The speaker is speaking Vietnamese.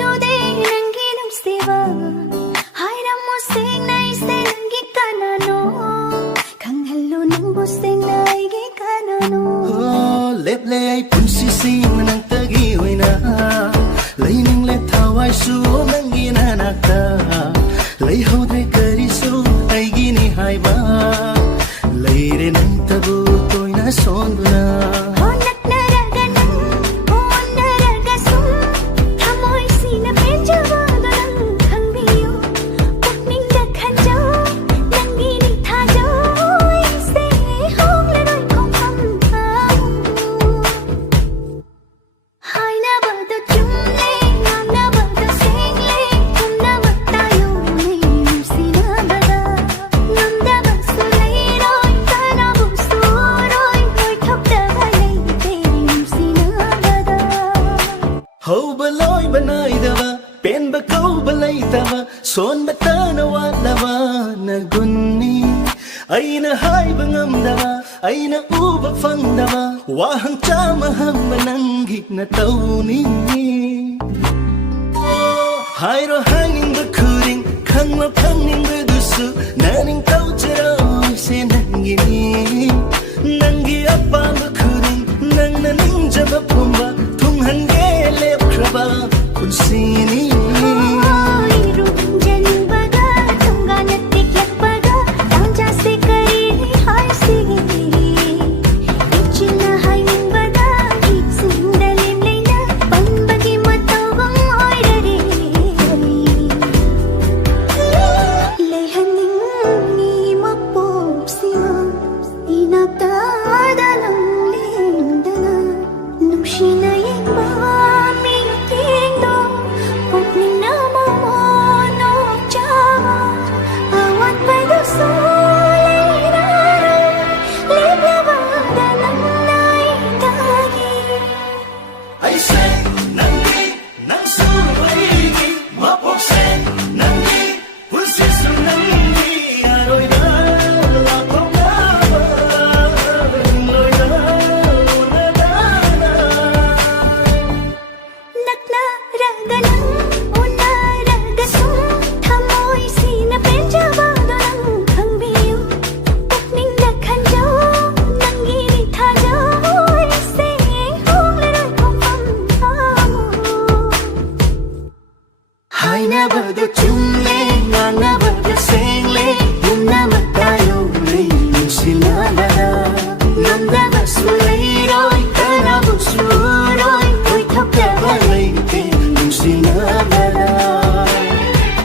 ꯅꯣꯗꯦ ꯅꯪꯒꯤ ꯅꯨꯡꯁꯤꯕ ꯍꯥꯏꯔꯝꯃꯣ ꯁꯦꯡꯅ ꯑꯩꯁꯦ ꯅꯪꯒꯤ ꯀꯅꯥꯅꯣ ꯈꯪꯍꯜꯂꯨ ꯅꯪꯕꯨ ꯁꯦꯡꯅ ꯑꯩꯒꯤ ꯀꯅꯥꯅꯣ ꯂꯦꯞꯂꯦ ꯑꯩ ꯄꯨꯟꯁꯤꯁꯤꯡ ꯅꯪꯇꯒꯤ ꯑꯣꯏꯅ ꯂꯩꯅꯤꯡꯂꯦ ꯊꯋꯥꯏꯁꯨ ꯅꯪꯒꯤ ꯅꯥꯅꯥꯛꯇ ꯂꯩꯍꯧꯗ꯭ꯔꯦ ꯀꯔꯤꯁꯨ ꯑꯩꯒꯤꯅꯤ ꯍꯥꯏꯕ ꯂꯩꯔꯦ ꯅꯪꯇꯕꯨ ꯇꯣꯏꯅ ꯁꯣꯟꯗꯨꯅ houba loiba naidaba penba kauba leitaba sonba tana watlaba nagunni aina haiba ngamdaba aina uba fangdaba wahang chama hamba nangi na tauni hairo hangingba kuring khanglo khangingba dusu naning tauchero se nangini nangi apamba kuring nangna ninjaba pumba thunghange lepkraba punsini